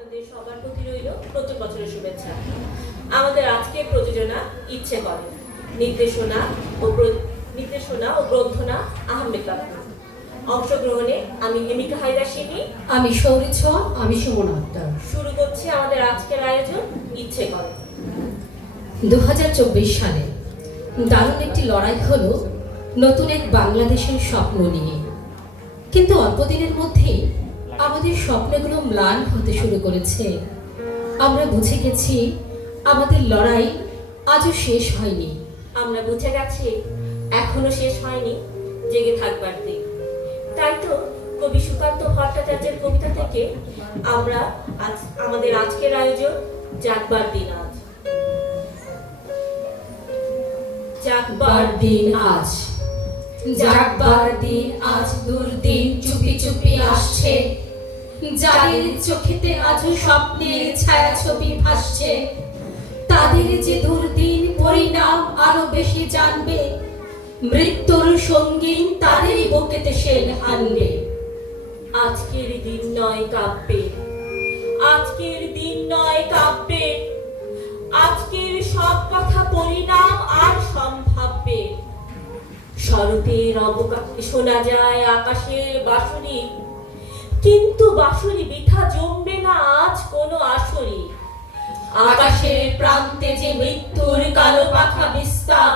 আপনাদের সবার প্রতি রইল নতুন বছরের শুভেচ্ছা। আমাদের আজকের প্রযোজনা ইচ্ছে করে, নির্দেশনা ও গ্রন্থনা আহমেদ কাপুর। অংশগ্রহণে আমি হেমিকা হায়দার সিমি, আমি সৌরি ছোঁয়া, আমি সুমন আক্তার। শুরু করছি আমাদের আজকের আয়োজন ইচ্ছে করে। 2024 সালে দারুণ একটি লড়াই হলো নতুন এক বাংলাদেশের স্বপ্ন নিয়ে, কিন্তু অল্প দিনের মধ্যেই আমাদের স্বপ্নগুলো ম্লান হতে শুরু করেছে। আমরা বুঝে গেছি আমাদের লড়াই আজও শেষ হয়নি। আমরা বুঝে গেছি এখনো শেষ হয়নি, জেগে থাকবার দিন। তাই তো কবি সুকান্ত ভট্টাচার্যের কবিতা থেকে আমরা আমাদের আজকের আয়োজন জাগবার দিন আজ। জাগবার দিন আজ, জাগবার দিন আজ, দুর্দিন চুপি চুপি আসছে। যাদের চোখেতে আজও স্বপ্নের ছায়া ছবি ভাসছে, তাদের যে দুর্দিন পরিণাম আরো বেশি জানবে। মৃত্যুর সঙ্গীন তাদেরই বুকেতে সেল হানবে। আজকের দিন নয় কাব্যে, আজকের দিন নয় কাব্যে, আজকের সব কথা পরিণাম আর সম্ভাব্যে। শরতের অবকাশে শোনা যায় আকাশের বাঁশরি, কিন্তু বাঁশরি বৃথা জমবে না আজ কোনো আসরি। আকাশের প্রান্তে যে মৃত্যুর কালো পাখা বিস্তার,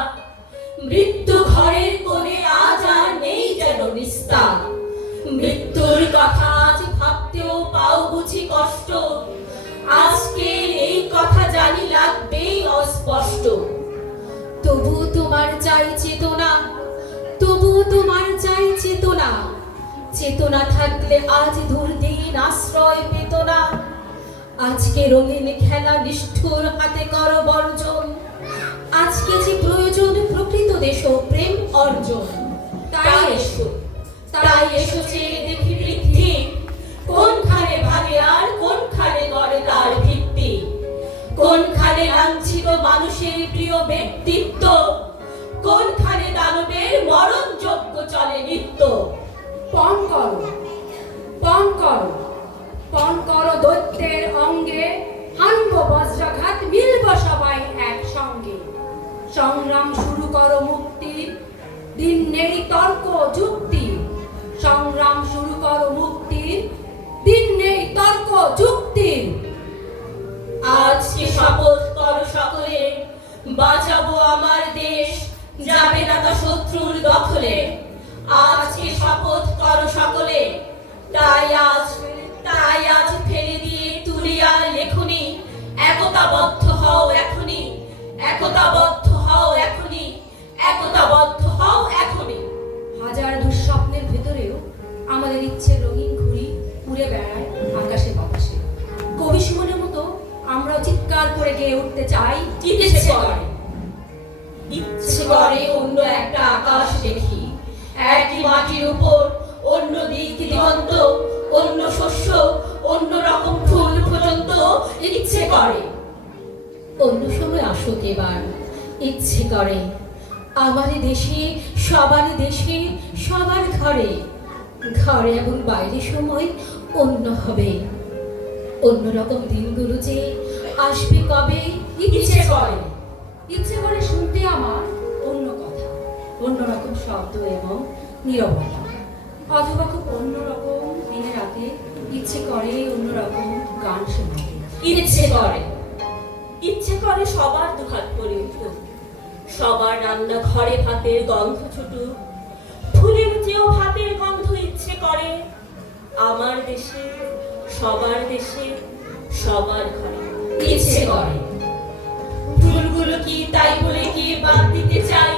মৃত্যু ঘরের কোণে আজ আর নেই যেন নিস্তার। মৃত্যুর কথা আজ ভাবতেও পাও বুঝি কষ্ট, আজকে এই কথা জানি লাগবেই অস্পষ্ট। তবু তোমার চাই চেতনা, তবু তোমার চাই চেতনা। চেতনা থাকলে আজ দুর্দিন আশ্রয় পেত না। আজকে রঙিন খেলা নিষ্ঠুর হাতে করো বর্জন। আজকে যে প্রয়োজন প্রকৃত দেশপ্রেম অর্জন। তাই এসো চেয়ে দেখি বৃদ্ধি, কোনখানে ভাগে আর কোনখানে গড়ে তার ভিত্তি। কোনখানে লাঞ্ছিত মানুষের প্রিয় ব্যক্তিত্ব, কোনখানে দানবের মরণযোগ্য চলে নিত্য। পণ করো, পণ করো, পণ করো দৈত্যের অঙ্গে, হানব বজ্রাঘাত, মিলব সবাই একসঙ্গে। সংগ্রাম শুরু করো মুক্তির, দিন নেই তর্ক যুক্তি। সংগ্রাম শুরু করো মুক্তির, দিন নেই তর্ক যুক্তির। আজকে শপথ করো সকলে, বাঁচাবো আমার দেশ, যাবে না তা শত্রুর দখলে। আজকে শপথ করো সকলে, তাই আজ ফেলে দিয়ে তুলি আর লেখনি। একতাবদ্ধ হও এখনই, একতাবদ্ধ হও এখনই, একতাবদ্ধ হও এখনই। হাজার দুঃস্বপ্নের ভেতরেও আমাদের ইচ্ছে রঙিন ঘুড়ি উড়ে বেড়ায় আকাশে বাতাসে। কবি সুমনের মতো আমরা চিৎকার করে গেয়ে উঠতে চাই, ইচ্ছে করে, ইচ্ছে করে অন্য একটা আকাশ দেখি। একই মাটির উপর অন্য দিক দিগন্ত, অন্য শস্য, অন্য রকম ফুল পর্যন্ত ইচ্ছে করে। অন্য সময় আসুক এবার, ইচ্ছে করে আমার দেশে, সবার দেশে, সবার ঘরে, ঘরে এবং বাইরে সময় অন্য হবে। অন্যরকম দিনগুলো যে আসবে কবে ইচ্ছে করে। ইচ্ছে করে শুনতে আমার অন্য কথা, অন্যরকম শব্দ এবং নীরবতা, অথবা খুব অন্যরকম দিনে রাতে ইচ্ছে করে অন্যরকম গান শোনাতে। ইচ্ছে করে, ইচ্ছে করে সবার দুহাত পরে উঠুক, সবার রান্না ঘরে ভাতের গন্ধ ছুটুক। ফুলের চেয়েও ভাতের গন্ধ ইচ্ছে করে আমার দেশে, সবার দেশে, সবার ঘরে। ইচ্ছে করে ফুলগুলো কি তাই বলে কি বাদ দিতে চাই?